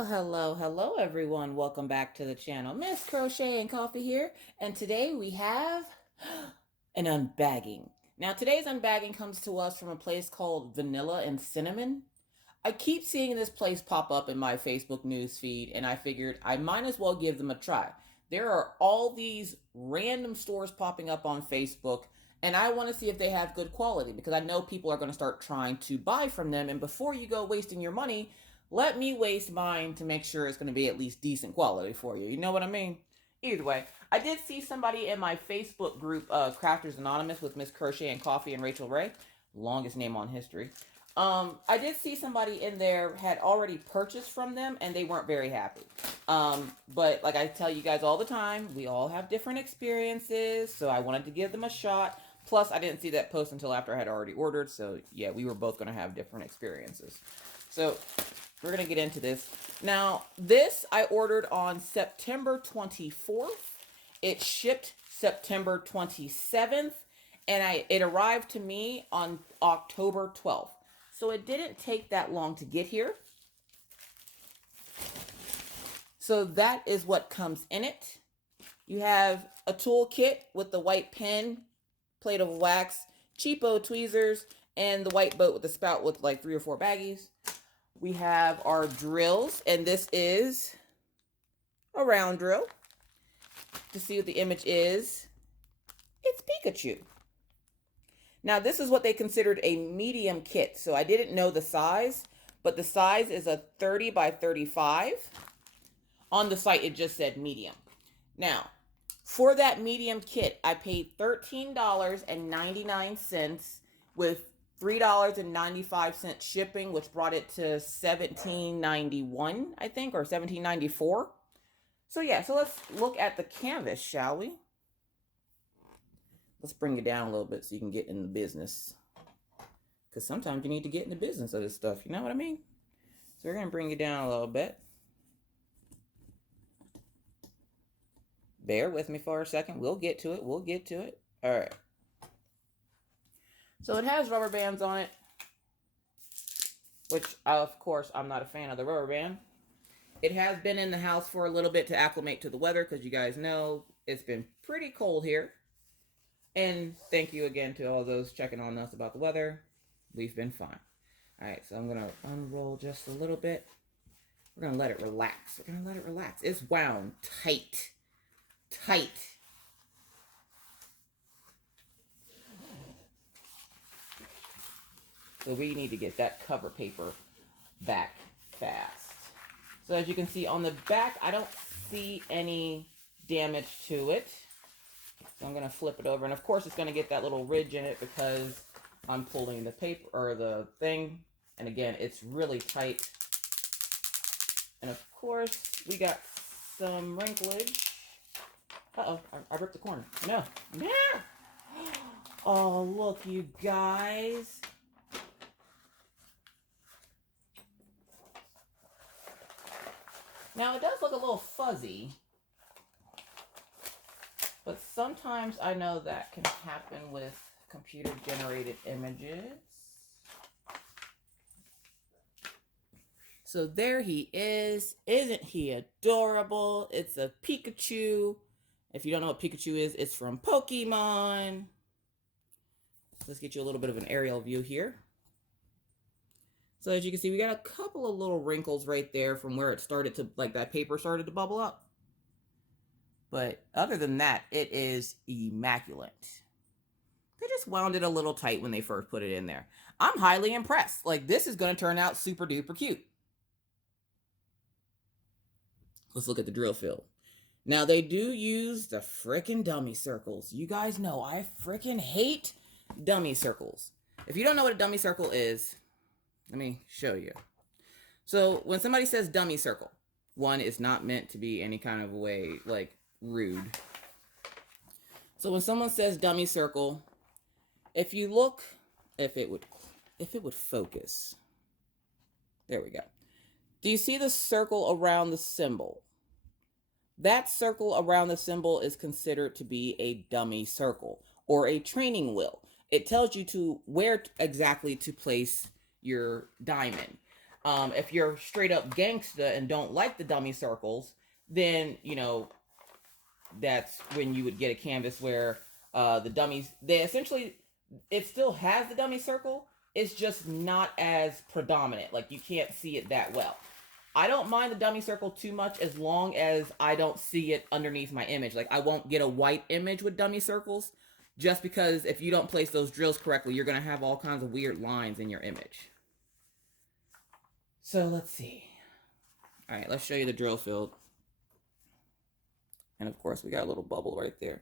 Well, hello everyone. Welcome back to the channel. Miss Crochet and Coffee here, and today we have an unbagging. Now, today's unbagging comes to us from a place called Vanilla and Cinnamon. I keep seeing this place pop up in my Facebook news feed, and I figured I might as well give them a try. There are all these random stores popping up on Facebook, and I want to see if they have good quality because I know people are going to start trying to buy from them. And before you go wasting your money, let me waste mine to make sure it's going to be at least decent quality for you. You know what I mean? Either way, I did see somebody in my Facebook group, Crafters Anonymous, with Miss Crochet and Coffee and Rachel Ray, longest name on history. I did see somebody in there had already purchased from them and they weren't very happy. But like I tell you guys all the time, we all have different experiences, so I wanted to give them a shot. Plus, I didn't see that post until after I had already ordered, so yeah, we were both going to have different experiences. So we're going to get into this. Now, this I ordered on September 24th. It shipped September 27th, and it arrived to me on October 12th. So it didn't take that long to get here. So that is what comes in it. You have a toolkit with the white pen, plate of wax, cheapo tweezers, and the white boat with the spout with like 3 or 4 baggies. We have our drills, and this is a round drill. To see what the image is, it's Pikachu. Now, this is what they considered a medium kit, so I didn't know the size, but the size is a 30 by 35. On the site, it just said medium. Now, for that medium kit, I paid $13.99 with $3.95 shipping, which brought it to $17.91, I think, or $17.94. So yeah, so let's look at the canvas, shall we? Let's bring it down a little bit so you can get in the business. Because sometimes you need to get in the business of this stuff, you know what I mean? So we're going to bring it down a little bit. Bear with me for a second. We'll get to it. We'll get to it. All right. So it has rubber bands on it, which, of course, I'm not a fan of the rubber band. It has been in the house for a little bit to acclimate to the weather because you guys know it's been pretty cold here. And thank you again to all those checking on us about the weather. We've been fine. All right, so I'm going to unroll just a little bit. We're going to let it relax. We're going to let it relax. It's wound tight. Tight. So we need to get that cover paper back fast. So as you can see on the back, I don't see any damage to it. So I'm going to flip it over. And of course, it's going to get that little ridge in it because I'm pulling the paper or the thing. And again, it's really tight. And of course, we got some wrinklage. Uh-oh, I ripped the corner. No. No. Oh, look, you guys. Now, it does look a little fuzzy. But sometimes I know that can happen with computer-generated images. So there he is. Isn't he adorable? It's a Pikachu. If you don't know what Pikachu is, it's from Pokemon. Let's get you a little bit of an aerial view here. So as you can see, we got a couple of little wrinkles right there from where it started to, like that paper started to bubble up. But other than that, it is immaculate. They just wound it a little tight when they first put it in there. I'm highly impressed. Like, this is going to turn out super duper cute. Let's look at the drill field. Now, they do use the frickin' dummy circles. You guys know I frickin' hate dummy circles. If you don't know what a dummy circle is, let me show you. So, when somebody says dummy circle, one, is not meant to be any kind of way, like, rude. So when someone says dummy circle, if you look, if it would focus. There we go. Do you see the circle around the symbol? That circle around the symbol is considered to be a dummy circle or a training wheel. It tells you to where exactly to place your diamond. If you're straight up gangsta and don't like the dummy circles, then, you know, that's when you would get a canvas where the dummies, they essentially, it still has the dummy circle. It's just not as predominant. Like, you can't see it that well. I don't mind the dummy circle too much as long as I don't see it underneath my image. Like, I won't get a white image with dummy circles, just because if you don't place those drills correctly, you're going to have all kinds of weird lines in your image. So let's see. All right, let's show you the drill field. And of course, we got a little bubble right there.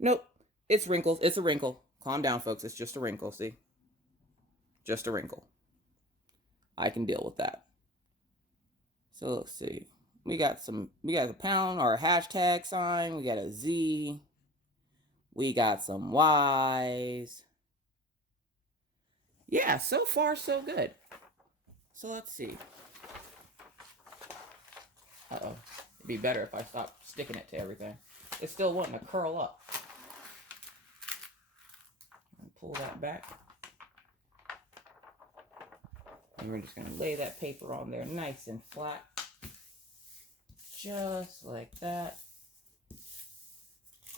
Nope, it's wrinkles. It's a wrinkle. Calm down, folks. It's just a wrinkle, see? Just a wrinkle. I can deal with that. So let's see. We got a pound or a hashtag sign. We got a Z. We got some Y's. Yeah, so far so good. So let's see. Uh-oh. It'd be better if I stopped sticking it to everything. It's still wanting to curl up. Pull that back. And we're just going to lay that paper on there nice and flat. Just like that.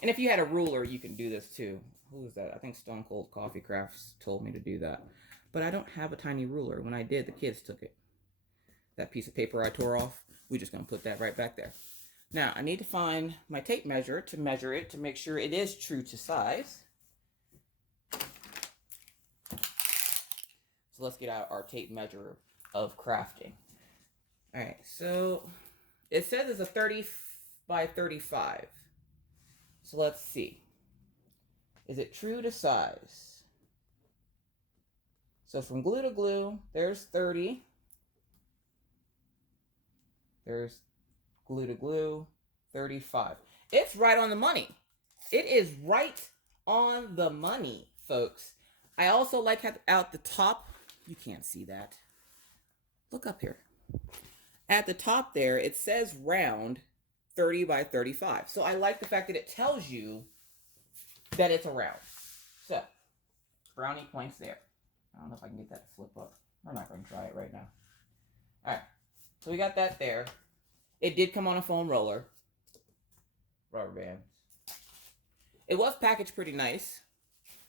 And if you had a ruler, you can do this too. Who was that? I think Stone Cold Coffee Crafts told me to do that. But I don't have a tiny ruler. When I did, the kids took it. That piece of paper I tore off, we're just going to put that right back there. Now, I need to find my tape measure to measure it to make sure it is true to size. So let's get out our tape measure of crafting. All right, so it says it's a 30 by 35. So let's see. Is it true to size? So from glue to glue, there's 30. There's glue to glue, 35. It's right on the money. It is right on the money, folks. I also like how out the top, you can't see that. Look up here. At the top there, it says round 30 by 35. So I like the fact that it tells you that it's a round. So, brownie points there. I don't know if I can get that to flip up. We're not going to try it right now. All right. So we got that there. It did come on a foam roller. Rubber bands. It was packaged pretty nice.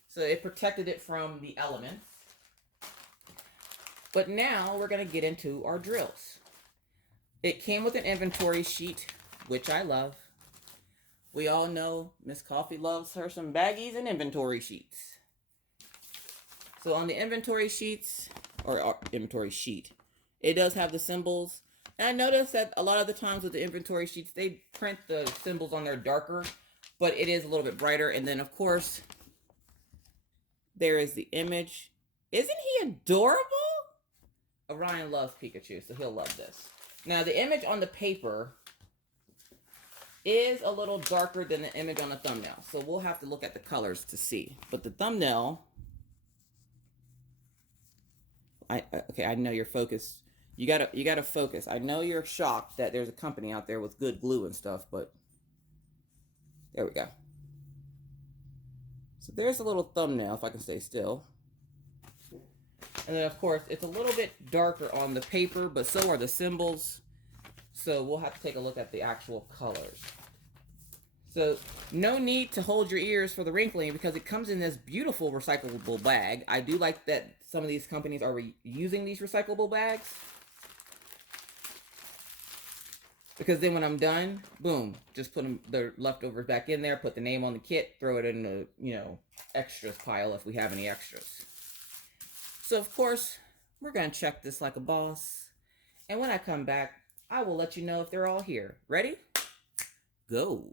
So it protected it from the elements. But now we're going to get into our drills. It came with an inventory sheet, which I love. We all know Miss Coffee loves her some baggies and inventory sheets. So on the inventory sheets, or inventory sheet, it does have the symbols. And I noticed that a lot of the times with the inventory sheets, they print the symbols on there darker, but it is a little bit brighter. And then, of course, there is the image. Isn't he adorable? Orion loves Pikachu, so he'll love this. Now, the image on the paper is a little darker than the image on the thumbnail, so we'll have to look at the colors to see. But the thumbnail, okay, I know you're focused. You gotta focus. I know you're shocked that there's a company out there with good glue and stuff, but there we go. So there's a little thumbnail, if I can stay still. And then, of course, it's a little bit darker on the paper, but so are the symbols. So we'll have to take a look at the actual colors. So no need to hold your ears for the wrinkling because it comes in this beautiful recyclable bag. I do like that some of these companies are using these recyclable bags. Because then when I'm done, boom, just put the leftovers back in there, put the name on the kit, throw it in the, extras pile if we have any extras. So, of course, we're going to check this like a boss. And when I come back, I will let you know if they're all here. Ready? Go.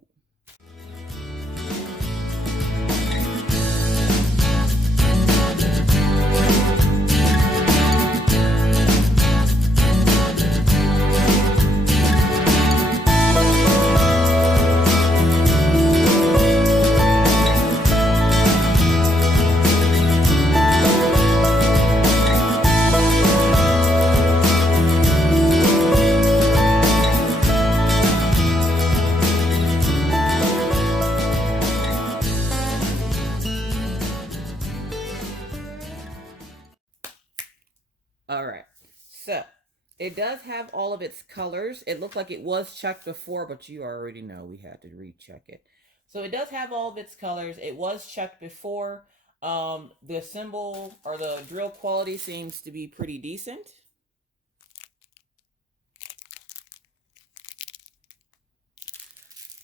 It does have all of its colors. It looked like it was checked before, but you already know we had to recheck it. So it does have all of its colors. It was checked before. The symbol or the drill quality seems to be pretty decent.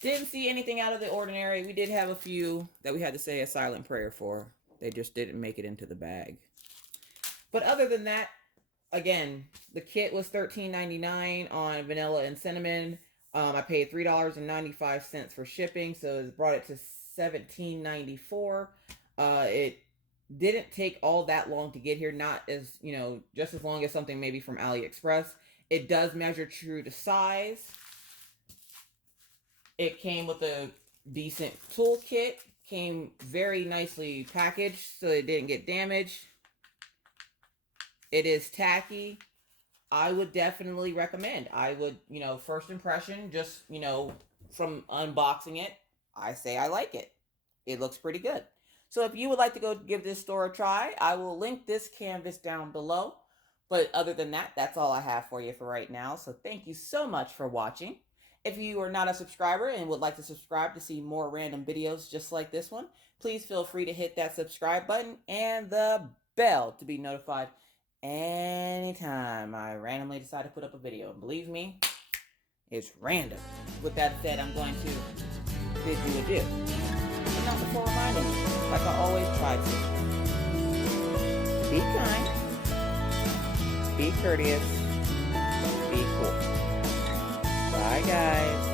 Didn't see anything out of the ordinary. We did have a few that we had to say a silent prayer for. They just didn't make it into the bag. But other than that, again, the kit was $13.99 on vanilla and cinnamon. I paid $3.95 for shipping, so it brought it to $17.94. It didn't take all that long to get here, not as, you know, just as long as something maybe from AliExpress. It does measure true to size. It came with a decent toolkit, came very nicely packaged so it didn't get damaged. It is tacky. I would definitely recommend. I would, you know, first impression, just, you know, from unboxing it, I say I like it. It looks pretty good. So if you would like to go give this store a try, I will link this canvas down below. But other than that, that's all I have for you for right now. So thank you so much for watching. If you are not a subscriber and would like to subscribe to see more random videos just like this one, please feel free to hit that subscribe button and the bell to be notified anytime I randomly decide to put up a video. And believe me, it's random. With that said, I'm going to bid you adieu. And not before reminding you, like I always try to, be kind, be courteous, be cool. Bye, guys.